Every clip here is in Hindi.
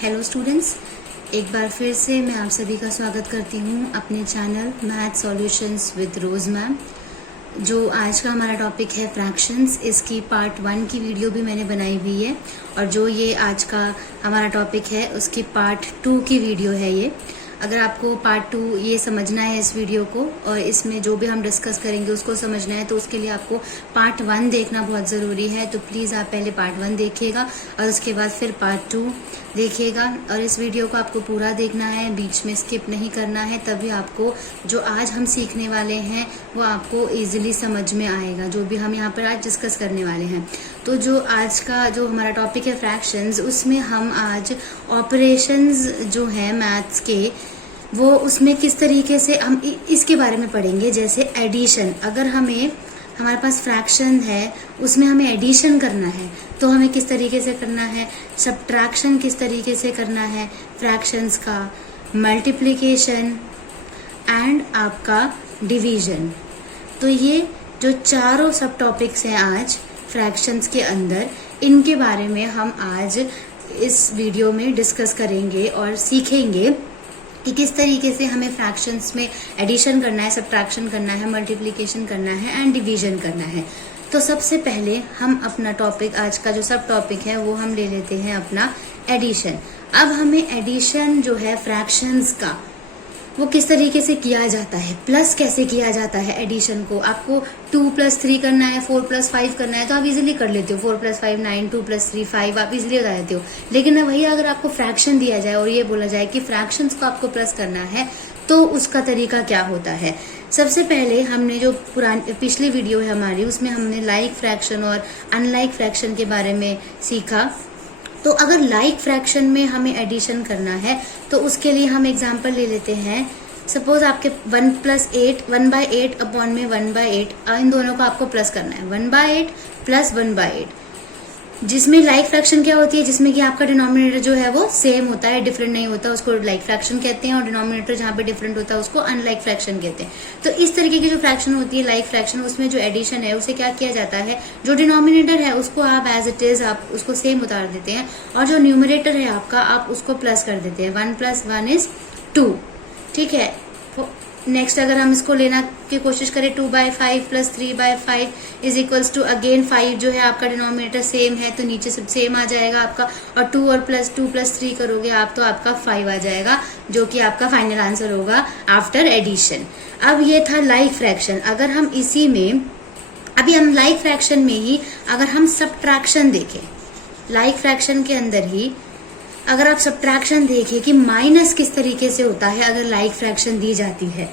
हेलो स्टूडेंट्स, एक बार फिर से मैं आप सभी का स्वागत करती हूँ अपने channel math solutions with Rose ma'am. जो आज का हमारा टॉपिक है फ्रैक्शंस, इसकी पार्ट 1 की वीडियो भी मैंने बनाई हुई है और जो ये आज का हमारा टॉपिक है उसकी पार्ट 2 की वीडियो है ये। अगर आपको पार्ट 2 ये समझना है इस वीडियो को और इसमें जो भी हम डिस्कस करेंगे उसको समझना है तो उसके लिए आपको पार्ट 1 देखना बहुत ज़रूरी है। तो प्लीज़ आप पहले पार्ट 1 देखिएगा और उसके बाद फिर पार्ट 2 देखिएगा। और इस वीडियो को आपको पूरा देखना है, बीच में स्किप नहीं करना है, तभी आपको जो आज हम सीखने वाले हैं वो आपको ईजिली समझ में आएगा, जो भी हम यहाँ पर आज डिस्कस करने वाले हैं। तो जो आज का जो हमारा टॉपिक है फ्रैक्शंस, उसमें हम आज ऑपरेशंस जो है मैथ्स के वो उसमें किस तरीके से हम इसके बारे में पढ़ेंगे। जैसे एडिशन, अगर हमारे पास फ्रैक्शन है उसमें हमें एडिशन करना है तो हमें किस तरीके से करना है, सब्ट्रैक्शन किस तरीके से करना है फ्रैक्शंस का, मल्टीप्लिकेशन एंड आपका डिवीजन। तो ये जो चारों सब टॉपिक्स हैं आज फ्रैक्शंस के अंदर, इनके बारे में हम आज इस वीडियो में डिस्कस करेंगे और सीखेंगे कि किस तरीके से हमें फ्रैक्शंस में एडिशन करना है, सब्ट्रैक्शन करना है, मल्टीप्लिकेशन करना है एंड डिवीजन करना है। तो सबसे पहले हम अपना टॉपिक, आज का जो सब टॉपिक है वो हम ले लेते हैं अपना एडिशन। अब हमें एडिशन जो है फ्रैक्शंस का वो किस तरीके से किया जाता है, प्लस कैसे किया जाता है एडिशन को। आपको 2 + 3 करना है, 4 + 5 करना है तो आप इजीली कर लेते हो, 4 + 5 9, 2 + 3 5, आप इजीली बता देते हो। लेकिन वही अगर आपको फ्रैक्शन दिया जाए और ये बोला जाए कि फ्रैक्शंस को आपको प्लस करना है तो उसका तरीका क्या होता है। सबसे पहले हमने जो पिछली वीडियो है हमारी, उसमें हमने लाइक फ्रैक्शन और अनलाइक फ्रैक्शन के बारे में सीखा। तो अगर लाइक फ्रैक्शन में हमें एडिशन करना है तो उसके लिए हम एग्जांपल ले लेते हैं। सपोज आपके 1 + 8 1/8 अपॉन में 1/8, इन दोनों को आपको प्लस करना है, 1/8 + 1/8। जिसमें लाइक फ्रैक्शन क्या होती है, जिसमें कि आपका डिनोमिनेटर जो है वो सेम होता है, डिफरेंट नहीं होता, उसको लाइक फ्रैक्शन कहते हैं। और डिनोमिनेटर जहाँ पे डिफरेंट होता है उसको अनलाइक फ्रैक्शन कहते हैं। तो इस तरीके की जो फ्रैक्शन होती है लाइक फ्रैक्शन, उसमें जो एडिशन है उसे क्या किया जाता है, जो डिनोमिनेटर है उसको आप एज इट इज आप उसको सेम उतार देते हैं और जो न्यूमरेटर है आपका आप उसको प्लस कर देते हैं। 1 + 1 = 2, ठीक है। नेक्स्ट अगर हम इसको लेना की कोशिश करें, 2/5 + 3/5 = अगेन 5 जो है आपका डिनोमिनेटर सेम है तो नीचे सब सेम आ जाएगा आपका, और 2 और +2 + 3 करोगे आप तो आपका 5 आ जाएगा, जो कि आपका फाइनल आंसर होगा आफ्टर एडिशन। अब ये था लाइक फ्रैक्शन। अगर हम इसी में अभी हम लाइक फ्रैक्शन में ही अगर हम सब्ट्रैक्शन देखें, लाइक फ्रैक्शन के अंदर ही अगर आप सब्ट्रैक्शन देखें कि माइनस किस तरीके से होता है अगर लाइक फ्रैक्शन दी जाती है।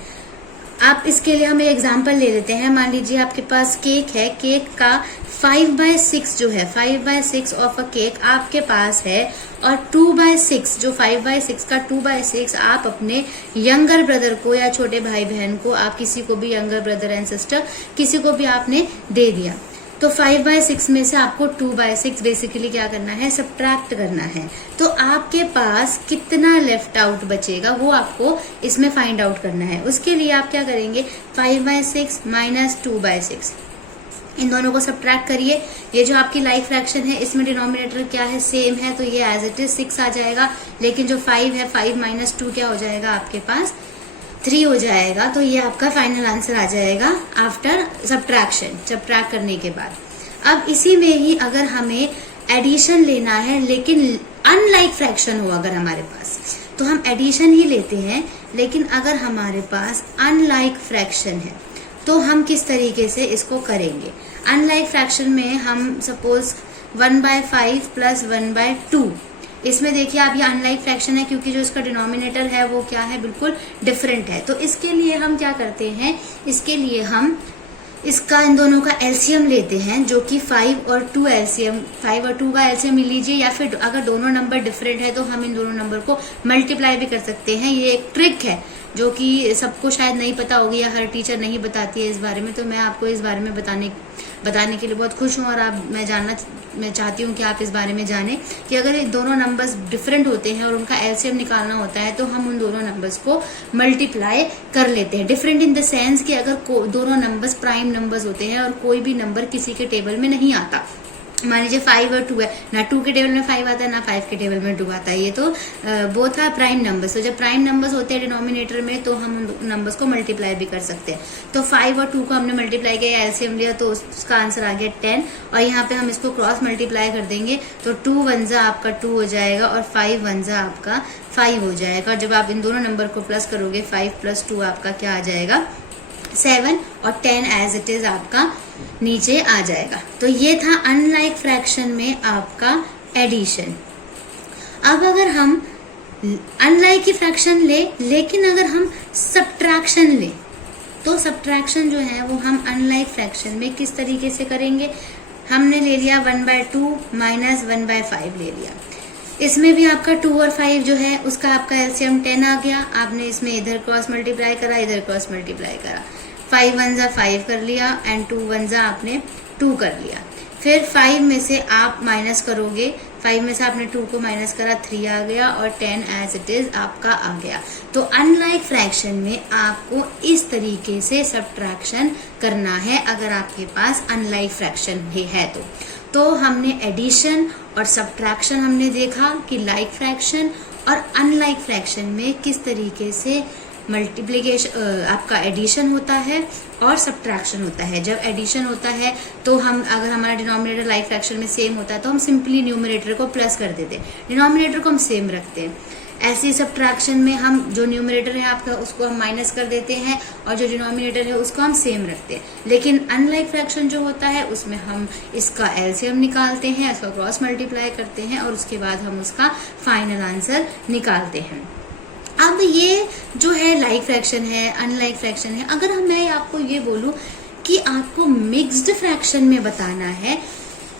आप इसके लिए हम एक एग्जांपल ले लेते हैं। मान लीजिए आपके पास केक है, केक का 5/6 जो है, 5/6 ऑफ अ केक आपके पास है और 2/6 जो 5/6 का 2/6 आप अपने यंगर ब्रदर को या छोटे भाई बहन को, आप किसी को भी, यंगर ब्रदर एंड सिस्टर किसी को भी आपने दे दिया। तो 5/6 में से आपको 2/6 बेसिकली क्या करना है, सब्ट्रैक्ट करना है। तो आपके पास कितना लेफ्ट आउट बचेगा वो आपको इसमें फाइंड आउट करना है। उसके लिए आप क्या करेंगे, 5/6 - 2/6, इन दोनों को सब्ट्रैक्ट करिए। ये जो आपकी लाइक फ्रैक्शन है इसमें डिनोमिनेटर क्या है, सेम है, तो ये एज इट इज 6 आ जाएगा। लेकिन जो 5 है, 5 - 2 क्या हो जाएगा आपके पास, 3 हो जाएगा। तो ये आपका फाइनल आंसर आ जाएगा आफ्टर सब्ट्रैक्शन, सब्ट्रैक्ट करने के बाद। अब इसी में ही अगर हमें एडिशन लेना है लेकिन अनलाइक फ्रैक्शन हो अगर हमारे पास, तो हम एडिशन ही लेते हैं। लेकिन अगर हमारे पास अनलाइक फ्रैक्शन है तो हम किस तरीके से इसको करेंगे। अनलाइक फ्रैक्शन में हम सपोज 1/5 + 1/2, इसमें देखिए आप ये अनलाइक फ्रैक्शन है क्योंकि जो इसका डिनोमिनेटर है वो क्या है, बिल्कुल डिफरेंट है। तो इसके लिए हम क्या करते हैं, इसके लिए हम इसका इन दोनों का एलसीएम लेते हैं, जो कि 5 और 2 एलसीएम, 5 और 2 का एलसीएम ले लीजिए, या फिर अगर दोनों नंबर डिफरेंट है तो हम इन दोनों नंबर को मल्टीप्लाई भी कर सकते हैं। ये एक ट्रिक है जो कि सबको शायद नहीं पता होगी या हर टीचर नहीं बताती है इस बारे में। तो मैं आपको इस बारे में बताने के लिए बहुत खुश हूँ और मैं चाहती हूँ कि आप इस बारे में जानें कि अगर ये दोनों नंबर्स डिफरेंट होते हैं और उनका एलसीएम निकालना होता है तो हम उन दोनों नंबर्स को मल्टीप्लाई कर लेते हैं। डिफरेंट इन द सेंस कि अगर दोनों नंबर्स प्राइम नंबर्स होते हैं और कोई भी नंबर किसी के टेबल में नहीं आता, मान लीजिए 5 और 2 है, ना 2 के टेबल में 5 आता है ना 5 के टेबल में 2 आता है। ये तो बोथ आर प्राइम नंबर्स। तो जब प्राइम नंबर्स होते हैं डिनोमिनेटर में तो हम उन नंबर्स को मल्टीप्लाई भी कर सकते हैं। तो 5 और 2 को हमने मल्टीप्लाई किया, एलसीएम लिया, तो उसका आंसर आ गया 10। और यहाँ पे हम इसको क्रॉस मल्टीप्लाई कर देंगे तो 2 1 आपका 2 हो जाएगा और 5 1 आपका 5 हो जाएगा। जब आप इन दोनों नंबर को प्लस करोगे 5 + 2 आपका क्या आ जाएगा 7 और 10 एज इट इज आपका नीचे आ जाएगा। तो ये था अनलाइक फ्रैक्शन में आपका एडिशन। अब अगर हम अनलाइक की फ्रैक्शन ले, लेकिन अगर हम सब्ट्रैक्शन ले तो सब्ट्रैक्शन जो है वो हम अनलाइक फ्रैक्शन में किस तरीके से करेंगे। हमने ले लिया 1/2 माइनस 1/5 ले लिया। इसमें भी आपका 2 और 5 जो है उसका आपका एलसीएम 10 आ गया। आपने इसमें इधर क्रॉस मल्टीप्लाई करा, इधर क्रॉस मल्टीप्लाई करा, 5 1 5 कर लिया एंड 2 1 आपने 2 कर लिया। फिर 5 में से आप माइनस करोगे, 5 में से आपने 2 को माइनस करा, 3 आ गया और 10 एज इट इज आपका आ गया। तो अनलाइक फ्रैक्शन में आपको इस तरीके से सब्ट्रैक्शन करना है अगर आपके पास अनलाइक फ्रैक्शन भी है तो हमने एडिशन और सब्ट्रैक्शन हमने देखा कि लाइक फ्रैक्शन और अनलाइक फ्रैक्शन में किस तरीके से मल्टीप्लिकेशन आपका एडिशन होता है और सब्ट्रैक्शन होता है। जब एडिशन होता है तो हम अगर हमारा डिनोमिनेटर लाइक फ्रैक्शन में सेम होता है तो हम सिंपली न्यूमरेटर को प्लस कर देते हैं, डिनोमिनेटर को हम सेम रखते हैं। ऐसे सब्ट्रैक्शन में हम जो न्यूमरेटर है आपका उसको हम माइनस कर देते हैं और जो डिनोमिनेटर है उसको हम सेम रखते हैं। लेकिन अनलाइक फ्रैक्शन जो होता है उसमें हम इसका एलसीएम निकालते हैं, इसका क्रॉस मल्टीप्लाई करते हैं और उसके बाद हम उसका फाइनल आंसर निकालते हैं। अब ये जो है लाइक फ्रैक्शन है, अनलाइक फ्रैक्शन है। अगर मैं आपको ये बोलूं कि आपको मिक्स्ड फ्रैक्शन में बताना है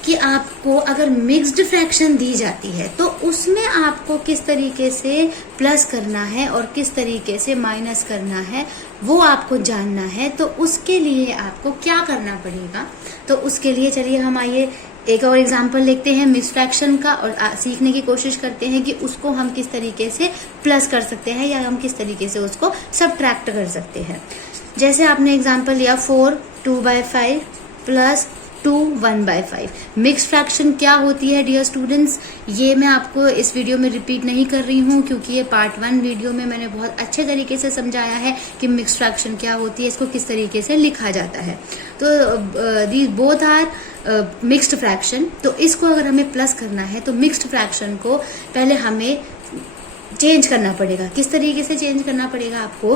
कि आपको अगर मिक्स्ड फ्रैक्शन दी जाती है तो उसमें आपको किस तरीके से प्लस करना है और किस तरीके से माइनस करना है वो आपको जानना है। तो उसके लिए आपको क्या करना पड़ेगा, तो उसके लिए चलिए हम आइए एक और एग्जाम्पल देखते हैं मिक्स्ड फ्रैक्शन का और सीखने की कोशिश करते हैं कि उसको हम किस तरीके से प्लस कर सकते हैं या हम किस तरीके से उसको सब्ट्रैक्ट कर सकते हैं। जैसे आपने एग्जाम्पल लिया 4 2/5 प्लस 2 1/5। मिक्स्ड फ्रैक्शन क्या होती है डियर स्टूडेंट्स, ये मैं आपको इस वीडियो में रिपीट नहीं कर रही हूँ क्योंकि ये पार्ट 1 वीडियो में मैंने बहुत अच्छे तरीके से समझाया है कि मिक्स्ड फ्रैक्शन क्या होती है, इसको किस तरीके से लिखा जाता है। तो these both are mixed fraction. तो इसको अगर हमें प्लस करना है तो मिक्स्ड फ्रैक्शन को पहले हमें चेंज करना पड़ेगा। किस तरीके से चेंज करना पड़ेगा, आपको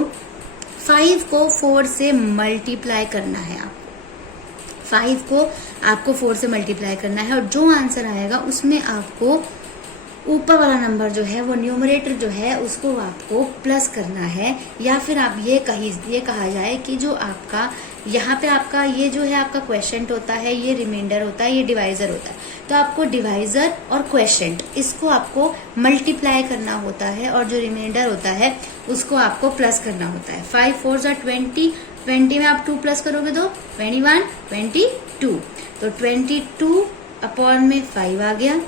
5 को 4 से मल्टीप्लाई करना है। 5 को आपको 4 से मल्टीप्लाई करना है और जो आंसर आएगा उसमें आपको ऊपर वाला नंबर जो है वो न्यूमरेटर जो है उसको आपको प्लस करना है, या फिर आप ये कहा जाए कि जो आपका यहाँ पे आपका ये जो है आपका क्वेश्चंट होता है, ये रिमाइंडर होता है, ये डिवाइजर होता है। तो आपको डिवाइजर और क्वेश्चंट इसको आपको मल्टीप्लाई करना होता है और जो रिमाइंडर होता है उसको आपको प्लस करना होता है। 5 4 20, 20 में आप 2 प्लस करोगे तो 21 22, तो 22 अपॉन में 5 आ गया।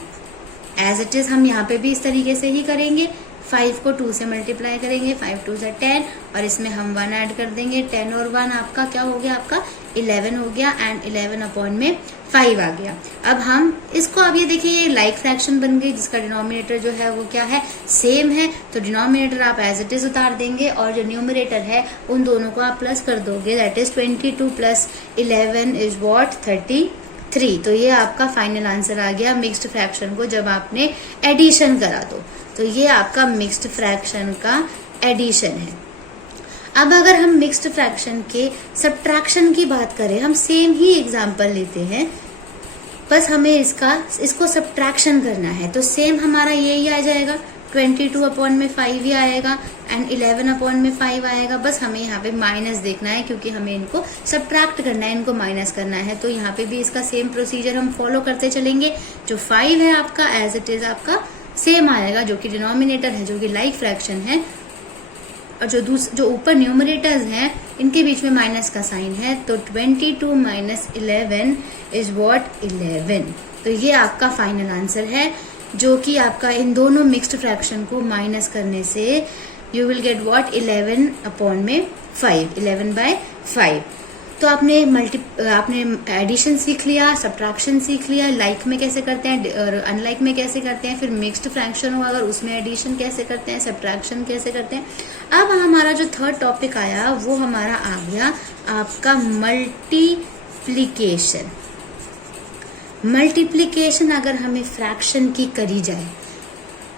एज इट इज हम यहाँ पे भी इस तरीके से ही करेंगे, 5 को 2 से मल्टीप्लाई करेंगे, 5 2 10 और इसमें हम 1 ऐड कर देंगे। 10 और 1 आपका क्या हो गया, आपका 11 हो गया एंड 11 अपॉन में 5 आ गया। अब हम इसको अब ये देखिए ये लाइक फ्रैक्शन बन गई जिसका डिनोमिनेटर जो है वो क्या है, सेम है। तो डिनोमिनेटर आप एज इट इज उतार देंगे और जो न्यूमरेटर है उन दोनों को आप प्लस कर दोगे, that is 22 plus 11 is what 33। तो ये आपका फाइनल आंसर आ गया मिक्स्ड फ्रैक्शन को जब आपने एडिशन करा तो ये आपका मिक्स्ड फ्रैक्शन का एडिशन है। अब अगर हम मिक्स्ड फ्रैक्शन के सब्ट्रैक्शन की बात करें, हम सेम ही एग्जांपल लेते हैं, बस हमें इसको सब्ट्रैक्शन करना है। तो सेम हमारा यही आ जाएगा, 22 अपॉन में 5 ही आएगा एंड 11 अपॉन में 5 आएगा। बस हमें यहाँ पे माइनस देखना है क्योंकि हमें इनको सब्ट्रैक्ट करना है, इनको माइनस करना है। तो यहाँ पे भी इसका सेम प्रोसीजर हम फॉलो करते चलेंगे। जो 5 है आपका एज इट इज आपका सेम आएगा, जो कि डिनोमिनेटर है, जो कि लाइक फ्रैक्शन है, और जो ऊपर न्यूमरेटर्स हैं इनके बीच में माइनस का साइन है। तो 22 माइनस 11 इज व्हाट 11। तो ये आपका फाइनल आंसर है, जो कि आपका इन दोनों मिक्स्ड फ्रैक्शन को माइनस करने से you will get what 11 upon में 5, 11/5। तो आपने एडिशन सीख लिया, सब्ट्रैक्शन सीख लिया, लाइक में कैसे करते हैं और अनलाइक में कैसे करते हैं, फिर मिक्स्ड फ्रैक्शन हो अगर उसमें एडिशन कैसे करते हैं, सब्ट्रैक्शन कैसे करते हैं। अब हमारा जो थर्ड टॉपिक आया वो हमारा आ गया आपका मल्टीप्लिकेशन। मल्टीप्लिकेशन अगर हमें फ्रैक्शन की करी जाए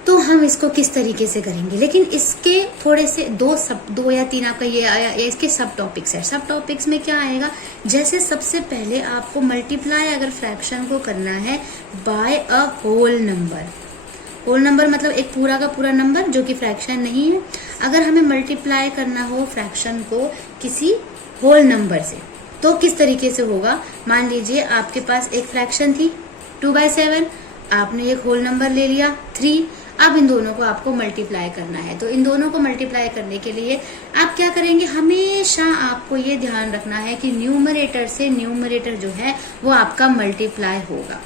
तो हम इसको किस तरीके से करेंगे, लेकिन इसके थोड़े से दो या तीन आपका ये आया, इसके सब टॉपिक्स है। सब टॉपिक्स में क्या आएगा, जैसे सबसे पहले आपको मल्टीप्लाई अगर फ्रैक्शन को करना है by a whole number. Whole number मतलब एक पूरा का पूरा नंबर जो कि फ्रैक्शन नहीं है। अगर हमें मल्टीप्लाई करना हो फ्रैक्शन को किसी होल नंबर से तो किस तरीके से होगा। मान लीजिए आपके पास एक फ्रैक्शन थी 2/7, आपने एक होल नंबर ले लिया 3। अब इन दोनों को आपको मल्टीप्लाई करना है, तो इन दोनों को मल्टीप्लाई करने के लिए आप क्या करेंगे, हमेशा आपको ये ध्यान रखना है कि न्यूमरेटर से न्यूमरेटर जो है वो आपका मल्टीप्लाई होगा,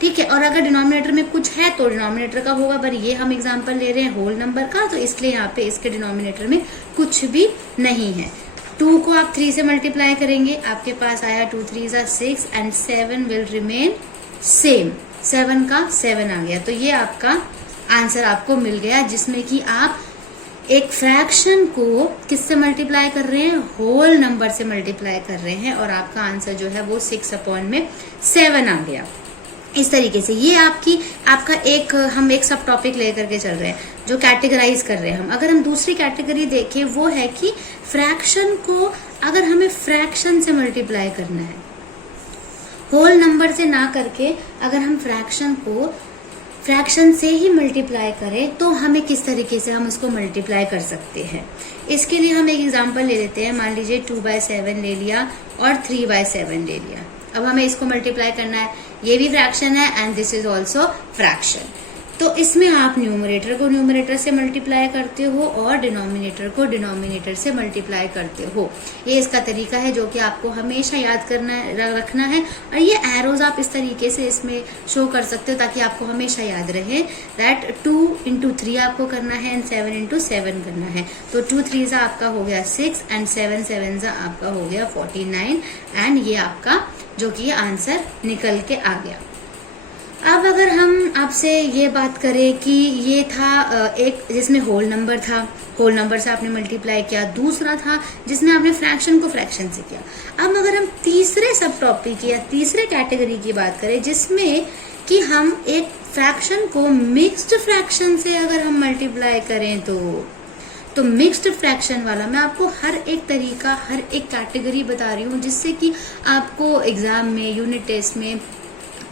ठीक है। और अगर डिनोमिनेटर में कुछ है तो डिनोमिनेटर का होगा, पर ये हम एग्जांपल ले रहे हैं होल नंबर का, तो इसलिए यहाँ पे इसके डिनोमिनेटर में कुछ भी नहीं है। 2 को आप 3 से मल्टीप्लाई करेंगे, आपके पास आया 2 3 6 एंड 7 विल रिमेन सेम। 7 का 7 आ गया, तो ये आपका आंसर आपको मिल गया, जिसमें कि आप एक फ्रैक्शन को किससे मल्टीप्लाई कर रहे हैं, होल नंबर से मल्टीप्लाई कर रहे हैं, और आपका आंसर जो है वो 6/7 आ गया। इस तरीके से ये आपका हम एक सब टॉपिक लेकर के चल रहे हैं जो कैटेगराइज कर रहे हैं हम। अगर हम दूसरी कैटेगरी देखें वो है कि फ्रैक्शन को अगर हमें फ्रैक्शन से मल्टीप्लाई करना है, होल नंबर से ना करके अगर हम फ्रैक्शन को फ्रैक्शन से ही मल्टीप्लाई करें तो हमें किस तरीके से हम उसको मल्टीप्लाई कर सकते हैं। इसके लिए हम एक एग्जांपल ले लेते हैं। मान लीजिए 2/7 ले लिया और 3/7 ले लिया। अब हमें इसको मल्टीप्लाई करना है, ये भी फ्रैक्शन है and this is also fraction. तो इसमें आप न्यूमरेटर को न्यूमरेटर से मल्टीप्लाई करते हो और डिनोमिनेटर को डिनोमिनेटर से मल्टीप्लाई करते हो। ये इसका तरीका है जो कि आपको हमेशा याद रखना है। और ये एरोज आप इस तरीके से इसमें शो कर सकते हो ताकि आपको हमेशा याद रहे दैट 2 × 3 आपको करना है एंड 7 × 7 करना है। तो 2 3 आपका हो गया 6 एंड 7 7 आपका हो गया 49 एंड ये आपका जो कि आंसर निकल के आ गया। अब अगर हम आपसे ये बात करें कि ये था एक जिसमें होल नंबर था, होल नंबर से आपने मल्टीप्लाई किया, दूसरा था जिसमें आपने फ्रैक्शन को फ्रैक्शन से किया। अब अगर हम तीसरे सब टॉपिक या तीसरे कैटेगरी की बात करें जिसमें कि हम एक फ्रैक्शन को मिक्स्ड फ्रैक्शन से अगर हम मल्टीप्लाई करें तो मिक्स्ड फ्रैक्शन वाला मैं आपको हर एक तरीका, हर एक कैटेगरी बता रही हूँ जिससे कि आपको एग्जाम में, यूनिट टेस्ट में,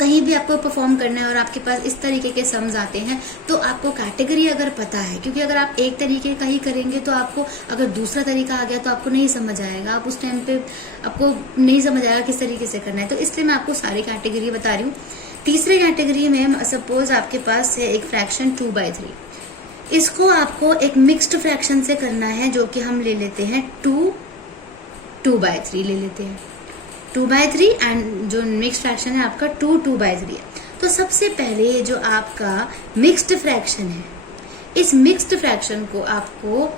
कहीं भी आपको परफॉर्म करना है और आपके पास इस तरीके के सम्स आते हैं तो आपको कैटेगरी अगर पता है, क्योंकि अगर आप एक तरीके का ही करेंगे तो आपको अगर दूसरा तरीका आ गया तो आपको नहीं समझ आएगा, आप उस टाइम पे आपको नहीं समझ आएगा किस तरीके से करना है। तो इसलिए मैं आपको सारी कैटेगरी बता रही हूँ। तीसरे कैटेगरी में सपोज आपके पास है एक फ्रैक्शन 2/3, इसको आपको एक मिक्स्ड फ्रैक्शन से करना है जो कि हम ले लेते हैं 2/3 ले लेते हैं 2/3 एंड जो मिक्स्ड फ्रैक्शन है आपका 2/3 है। तो सबसे पहले जो आपका मिक्स्ड फ्रैक्शन है, इस मिक्स्ड फ्रैक्शन को आपको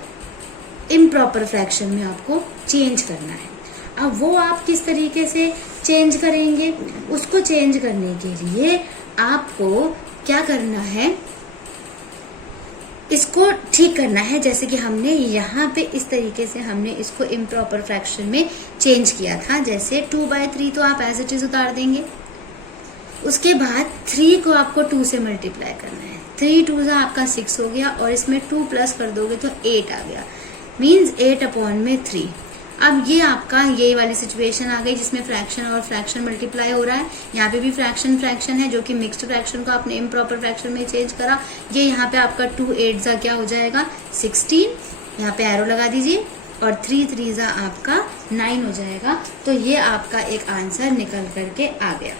इम्प्रॉपर फ्रैक्शन में आपको चेंज करना है। अब वो आप किस तरीके से चेंज करेंगे, उसको चेंज करने के लिए आपको क्या करना है, इसको ठीक करना है। जैसे कि हमने यहाँ पे इस तरीके से हमने इसको इम्प्रॉपर फ्रैक्शन में चेंज किया था। जैसे 2/3 तो आप एज इट इज उतार देंगे, उसके बाद 3 को आपको 2 से मल्टीप्लाई करना है। 3 2 आपका 6 हो गया और इसमें 2 प्लस कर दोगे तो 8 आ गया, मीन्स 8/3। अब ये आपका ये वाली सिचुएशन आ गई जिसमें फ्रैक्शन और फ्रैक्शन मल्टीप्लाई हो रहा है। यहाँ पे भी फ्रैक्शन है जो कि मिक्स्ड फ्रैक्शन को आपने इम्प्रॉपर फ्रैक्शन में चेंज करा। ये यहाँ पे आपका 2 8 क्या हो जाएगा 16, यहाँ पे एरो लगा दीजिए, और 3 3 आपका 9 हो जाएगा। तो ये आपका एक आंसर निकल करके आ गया।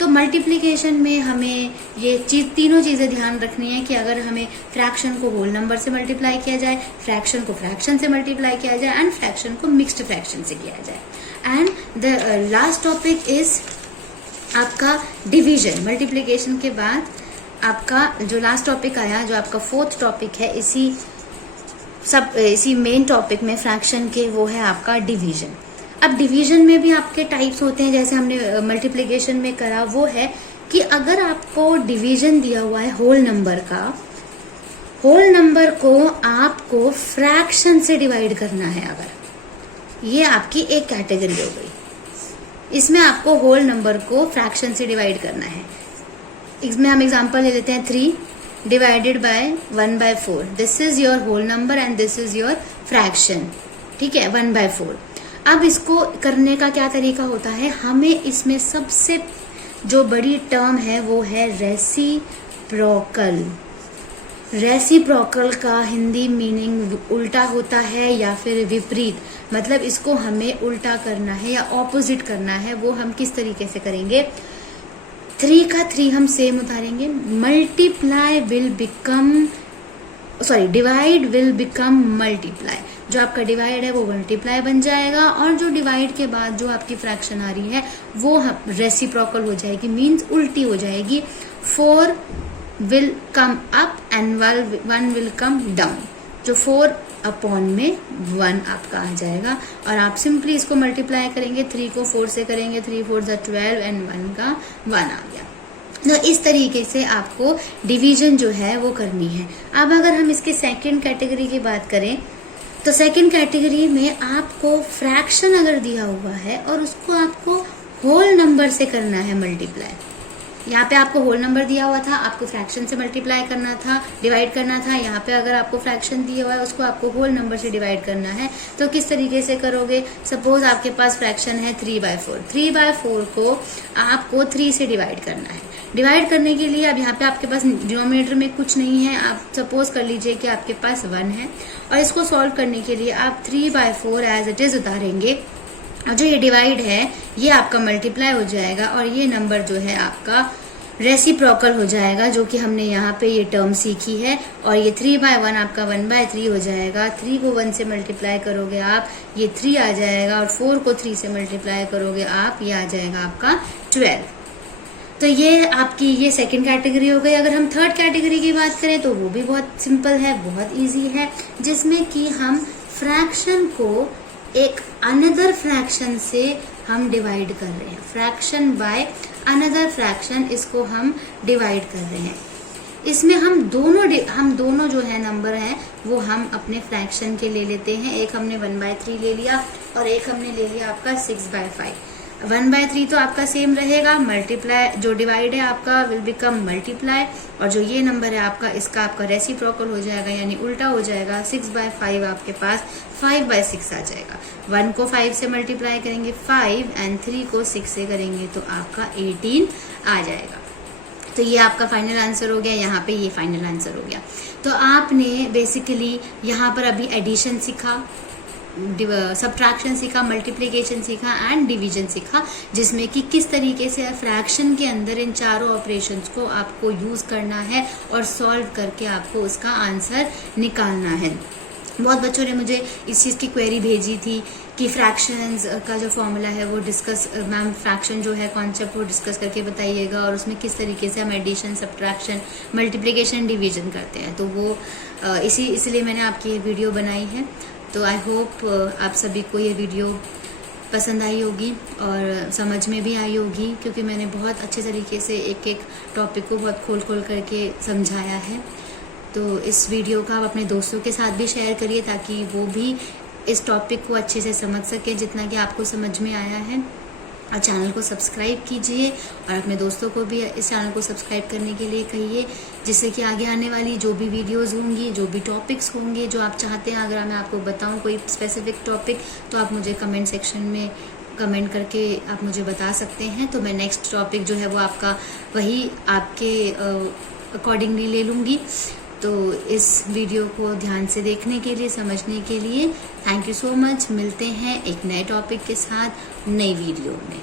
तो मल्टीप्लिकेशन में हमें ये तीनों चीजें ध्यान रखनी है कि अगर हमें फ्रैक्शन को होल नंबर से मल्टीप्लाई किया जाए, फ्रैक्शन को फ्रैक्शन से मल्टीप्लाई किया जाए एंड फ्रैक्शन को मिक्स्ड फ्रैक्शन से किया जाए। And the last topic is आपका डिवीजन। मल्टीप्लिकेशन के बाद आपका जो लास्ट टॉपिक आया, जो आपका 4th टॉपिक है इसी मेन टॉपिक में फ्रैक्शन के, वो है आपका डिवीजन। अब डिवीजन में भी आपके टाइप्स होते हैं, जैसे हमने मल्टीप्लिकेशन में करा, वो है कि अगर आपको डिवीजन दिया हुआ है होल नंबर का, होल नंबर को आपको फ्रैक्शन से डिवाइड करना है, अगर ये आपकी एक कैटेगरी हो गई। इसमें आपको होल नंबर को फ्रैक्शन से डिवाइड करना है। इसमें हम एग्जांपल ले लेते हैं 3 divided by 1/4। This is your whole number and this is your fraction, ठीक है, 1/4। अब इसको करने का क्या तरीका होता है, हमें इसमें सबसे जो बड़ी टर्म है वो है रेसिप्रोकल। रेसिप्रोकल का हिंदी मीनिंग उल्टा होता है या फिर विपरीत, मतलब इसको हमें उल्टा करना है या ऑपोजिट करना है। वो हम किस तरीके से करेंगे, 3 का 3 हम सेम उतारेंगे, multiply will become, sorry divide will become multiply. जो आपका डिवाइड है वो मल्टीप्लाई बन जाएगा, और जो डिवाइड के बाद जो आपकी फ्रैक्शन आ रही है वो रेसिप्रोकल हो जाएगी, मीन्स उल्टी हो जाएगी। 4 will come up and 1 will come down. जो 4 अपॉन में 1 आपका आ जाएगा, और आप सिंपली इसको मल्टीप्लाई करेंगे, 3 को 4 से करेंगे, 3 4 12 एंड 1 का 1 आ गया। तो इस तरीके से आपको डिवीजन जो है वो करनी है। अब अगर हम इसके सेकंड कैटेगरी की बात करें, तो सेकंड कैटेगरी में आपको फ्रैक्शन अगर दिया हुआ है और उसको आपको होल नंबर से करना है मल्टीप्लाई। यहाँ पे आपको होल नंबर दिया हुआ था, आपको फ्रैक्शन से मल्टीप्लाई करना था, डिवाइड करना था। यहाँ पे अगर आपको फ्रैक्शन दिया हुआ है उसको आपको होल नंबर से डिवाइड करना है। तो किस तरीके से करोगे, सपोज आपके पास फ्रैक्शन है 3/4। 3/4 को आपको 3 से डिवाइड करना है। डिवाइड करने के लिए अब यहाँ पे आपके पास डिनोमिनेटर में कुछ नहीं है, आप सपोज कर लीजिए कि आपके पास 1 है, और इसको सॉल्व करने के लिए आप 3/4 एज इट इज उतारेंगे, और जो ये डिवाइड है ये आपका मल्टीप्लाई हो जाएगा, और ये नंबर जो है आपका रेसिप्रोकल हो जाएगा, जो कि हमने यहाँ पे ये टर्म सीखी है। और ये 3/1 आपका 1/3 हो जाएगा। 3 को 1 से मल्टीप्लाई करोगे आप, ये 3 आ जाएगा, और 4 को 3 से मल्टीप्लाई करोगे आप, ये आ जाएगा आपका 12। तो ये आपकी ये सेकंड कैटेगरी हो गई। अगर हम थर्ड कैटेगरी की बात करें तो वो भी बहुत सिंपल है, बहुत इजी है, जिसमें कि हम फ्रैक्शन को एक अनदर फ्रैक्शन से हम डिवाइड कर रहे हैं। फ्रैक्शन बाय अनदर फ्रैक्शन, इसको हम डिवाइड कर रहे हैं। इसमें हम दोनों जो है नंबर हैं वो हम अपने फ्रैक्शन के ले लेते हैं। एक हमने 1/3 ले लिया और एक हमने ले लिया आपका 6/5। 1/3 तो आपका सेम रहेगा, मल्टीप्लाई जो डिवाइड है आपका विल बिकम मल्टीप्लाई, और जो ये नंबर है आपका इसका आपका रेसिप्रोकल हो जाएगा, यानी उल्टा हो जाएगा। 6/5 आपके पास 5/6 आ जाएगा। 1 को 5 से मल्टीप्लाई करेंगे 5, एंड 3 को 6 से करेंगे तो आपका 18 आ जाएगा। तो ये आपका फाइनल आंसर हो गया, यहाँ पे ये फाइनल आंसर हो गया। तो आपने बेसिकली यहाँ पर अभी एडिशन सीखा, सब्ट्रैक्शन सीखा, मल्टीप्लिकेशन सीखा एंड डिवीजन सीखा, जिसमें कि किस तरीके से फ्रैक्शन के अंदर इन चारों ऑपरेशंस को आपको यूज करना है और सॉल्व करके आपको उसका आंसर निकालना है। बहुत बच्चों ने मुझे इस चीज़ की क्वेरी भेजी थी कि फ्रैक्शंस का जो फॉर्मूला है वो डिस्कस, मैम फ्रैक्शन जो है कॉन्सेप्ट वो डिस्कस करके बताइएगा, और उसमें किस तरीके से हम एडिशन, सब्ट्रैक्शन, मल्टीप्लिकेशन, डिवीजन करते हैं। तो वो इसलिए मैंने आपकी ये वीडियो बनाई है। तो आई होप आप सभी को ये वीडियो पसंद आई होगी और समझ में भी आई होगी, क्योंकि मैंने बहुत अच्छे तरीके से एक एक टॉपिक को बहुत खोल करके समझाया है। तो इस वीडियो का आप अपने दोस्तों के साथ भी शेयर करिए, ताकि वो भी इस टॉपिक को अच्छे से समझ सके जितना कि आपको समझ में आया है। और चैनल को सब्सक्राइब कीजिए, और अपने दोस्तों को भी इस चैनल को सब्सक्राइब करने के लिए कहिए, जिससे कि आगे आने वाली जो भी वीडियोस होंगी, जो भी टॉपिक्स होंगे जो आप चाहते हैं, अगर मैं आपको बताऊं कोई स्पेसिफिक टॉपिक, तो आप मुझे कमेंट सेक्शन में कमेंट करके आप मुझे बता सकते हैं। तो मैं नेक्स्ट टॉपिक जो है वो आपका वही आपके अकॉर्डिंगली ले लूँगी। तो इस वीडियो को ध्यान से देखने के लिए, समझने के लिए थैंक यू सो मच। मिलते हैं एक नए टॉपिक के साथ नई वीडियो में।